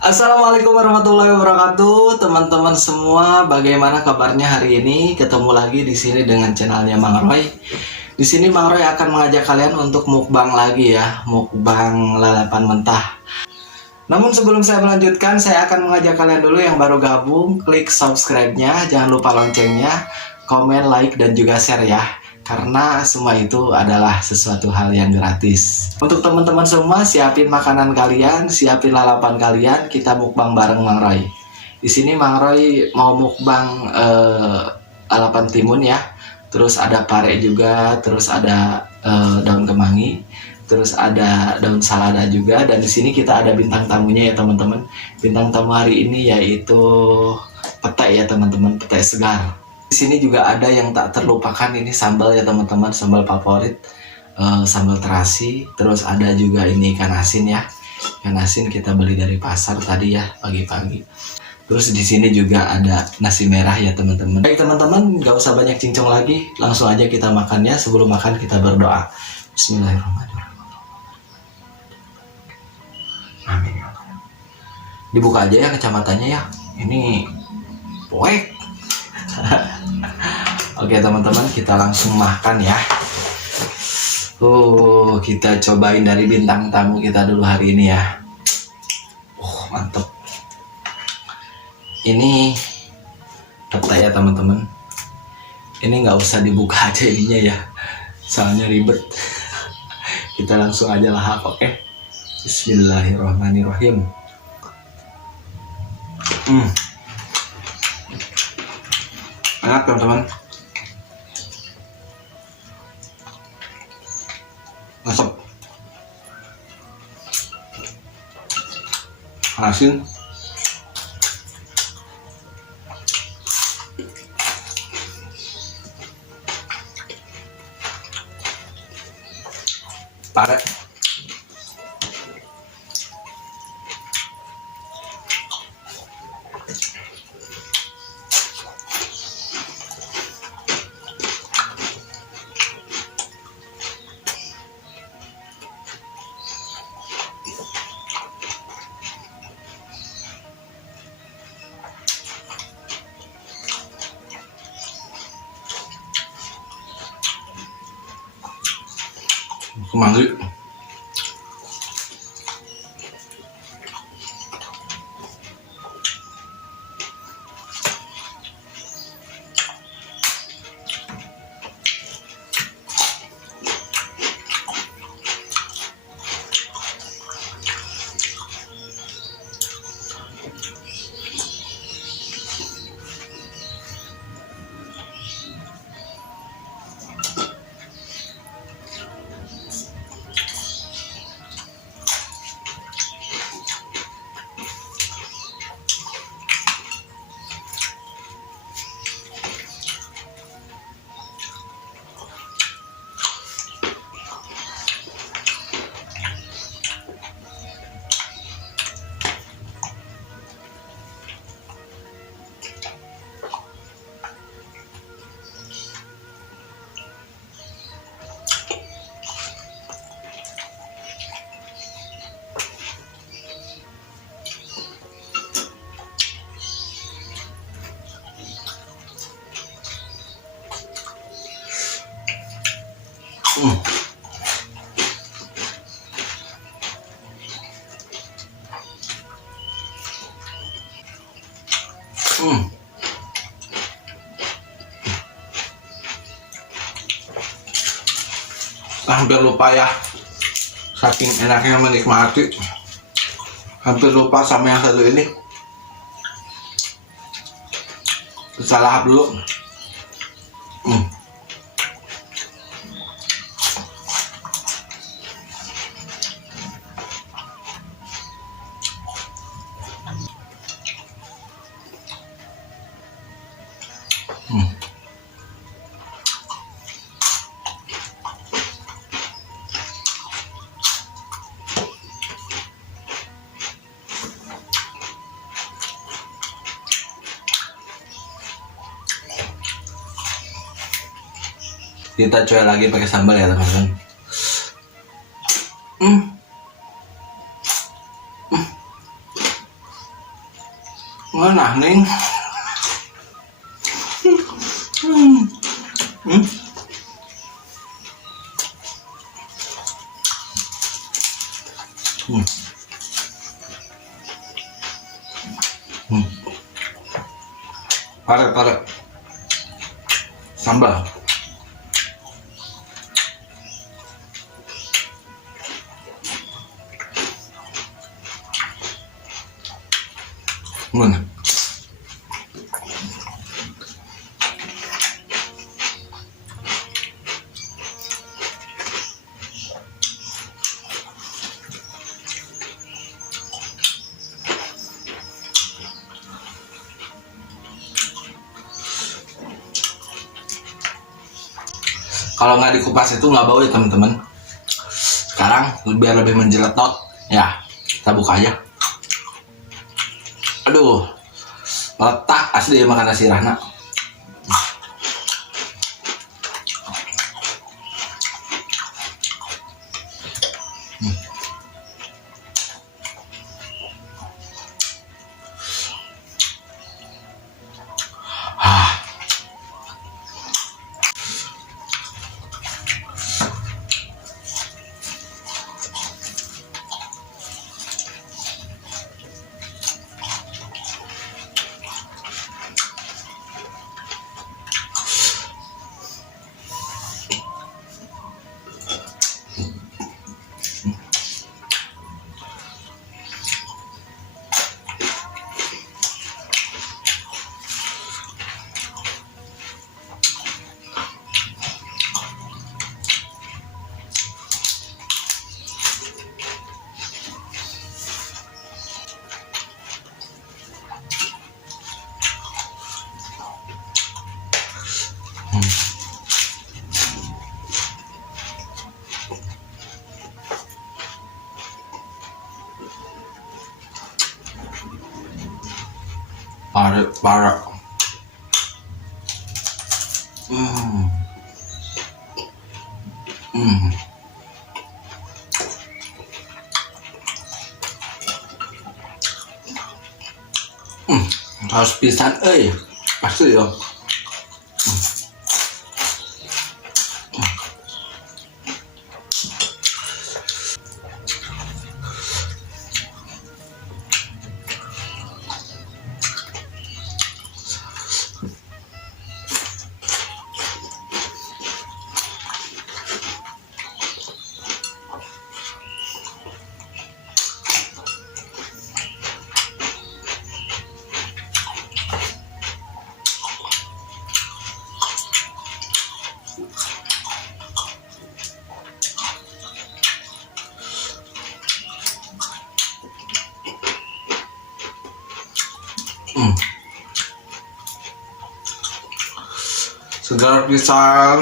Assalamualaikum warahmatullahi wabarakatuh, teman-teman semua. Bagaimana kabarnya hari ini? Ketemu lagi di sini dengan channelnya Mang Roy. Di sini Mang Roy akan mengajak kalian untuk mukbang lagi ya, mukbang lalapan mentah. Namun sebelum saya melanjutkan, saya akan mengajak kalian dulu yang baru gabung, klik subscribe-nya, jangan lupa loncengnya, komen, like, dan juga share ya. Karena semua itu adalah sesuatu hal yang gratis. Untuk teman-teman semua, siapin makanan kalian, siapin lalapan kalian, kita mukbang bareng Mang Roy. Di sini Mang Roy mau mukbang lalapan timun ya. Terus ada pare juga, terus ada daun kemangi, terus ada daun salada juga, dan di sini kita ada bintang tamunya ya teman-teman. Bintang tamu hari ini yaitu petai ya teman-teman, petai segar. Di sini juga ada yang tak terlupakan, ini sambal ya teman-teman, sambal favorit, sambal terasi. Terus ada juga ini ikan asin ya, ikan asin kita beli dari pasar tadi ya pagi-pagi. Terus di sini juga ada nasi merah ya teman-teman. Baik teman-teman, nggak usah banyak cincong lagi, langsung aja kita makannya. Sebelum makan kita berdoa. Bismillahirrahmanirrahim. Amin ya Allah. Dibuka aja ya kacamatanya ya. Ini poek. Oke teman-teman, kita langsung makan ya. Kita cobain dari bintang tamu kita dulu hari ini ya. Mantep. Ini petai ya teman-teman. Ini nggak usah dibuka aja ininya ya, soalnya ribet. Kita langsung aja lahap, oke? Bismillahirrahmanirrahim. Enak teman-teman. Mantap. Asin. Pare. Kemangi. Hampir lupa ya, saking enaknya menikmati, hampir lupa sama yang satu ini. Kita lahap dulu. Kita coba lagi pakai sambal ya teman-teman. Nah ning. Hmm. Hmm. Hmm. Hmm. Pare sambal. Mana? Kalau nggak dikupas itu nggak bau ya teman-teman. Sekarang biar lebih menjeletot, ya kita buka aja. Aduh, meletak asli ya makan nasi Rahna. Parah. Harus pisan, pasti ya.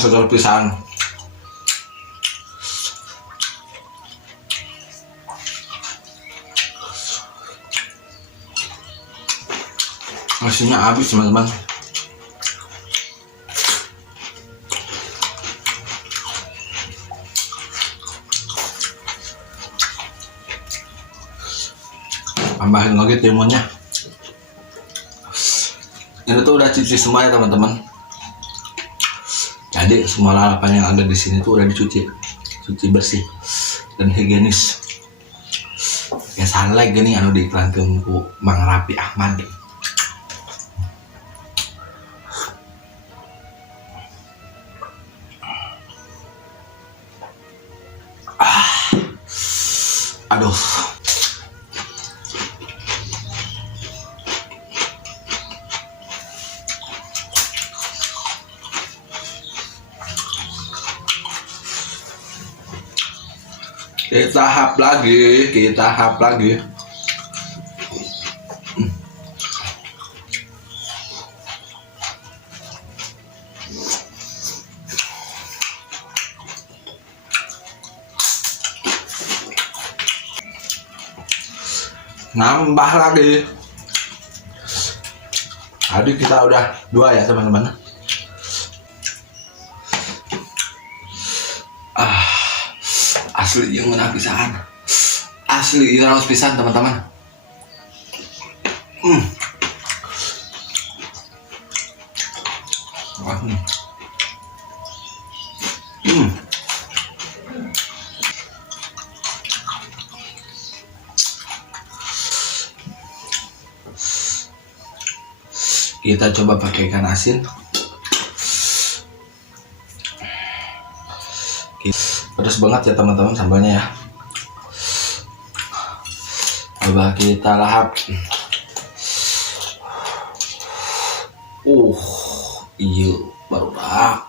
Segar pisang. Nasinya habis teman-teman. Tambahin lagi timunnya. Ini tuh udah cuci semua ya teman-teman. Jadi semua lalapan yang ada di sini tuh udah cuci bersih dan higienis. Ya salah gini anu diiklankeun ku Mang Raffi Ahmad. Aduh. Kita hap lagi. Nambah lagi. Tadi kita udah 2 ya teman-teman. Asli yang menang pisan. Asli harus pisan teman-teman. Kita coba pakai ikan asin. Pedas banget ya teman-teman sambalnya ya. Coba kita lahap. Iya baru dak.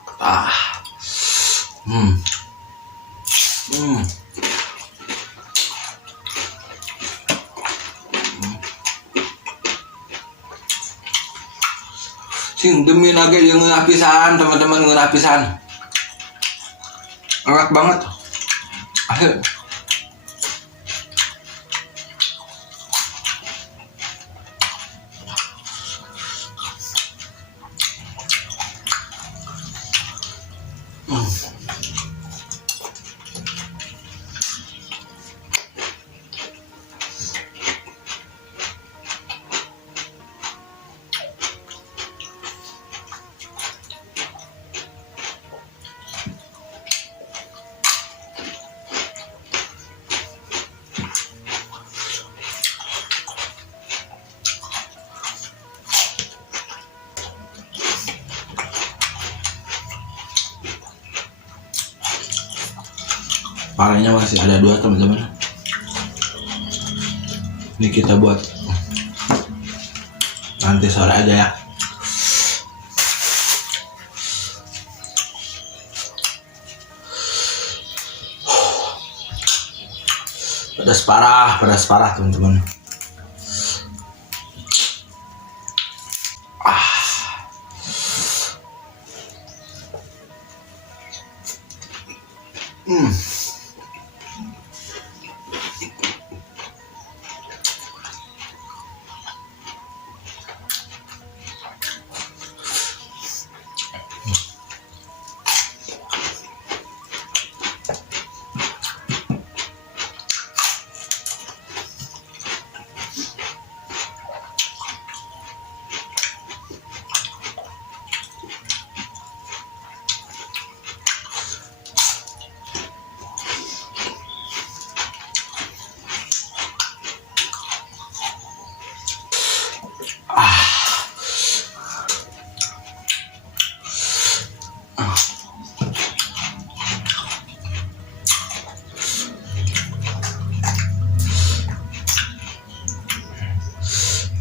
Sing demi naga yang ngenapisan teman-teman, ngenapisan enak banget. Akhir parahnya masih ada 2 teman-teman. Ini kita buat nanti sore aja ya. Pedas parah teman-teman.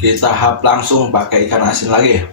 Kita hap langsung pakai ikan asin lagi.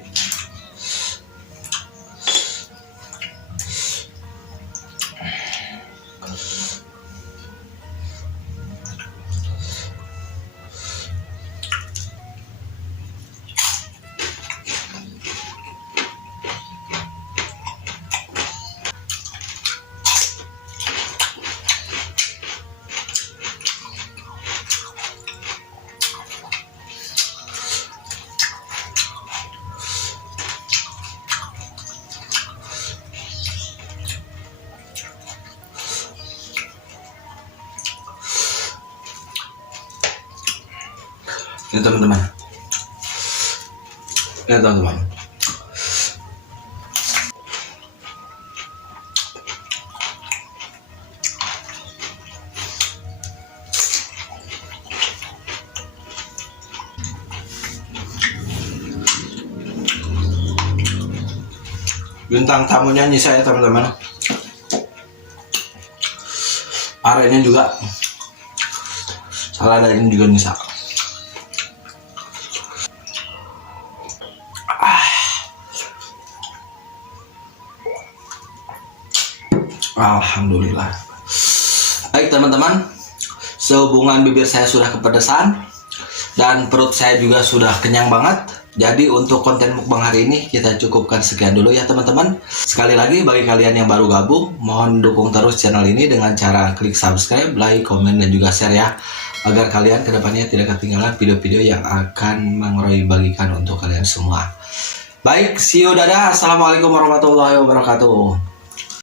Ini teman-teman. Ini teman-teman. Bintang tamunya Nisa ya teman-teman. Arenya juga. Salah ini juga Nisa. Alhamdulillah. Baik teman-teman, sehubungan bibir saya sudah kepedesan dan perut saya juga sudah kenyang banget. Jadi untuk konten mukbang hari ini kita cukupkan sekian dulu ya teman-teman. Sekali lagi bagi kalian yang baru gabung, mohon dukung terus channel ini dengan cara klik subscribe, like, komen, dan juga share ya, agar kalian kedepannya tidak ketinggalan video-video yang akan Mang Roy bagikan untuk kalian semua. Baik, see you, dadah. Assalamualaikum warahmatullahi wabarakatuh.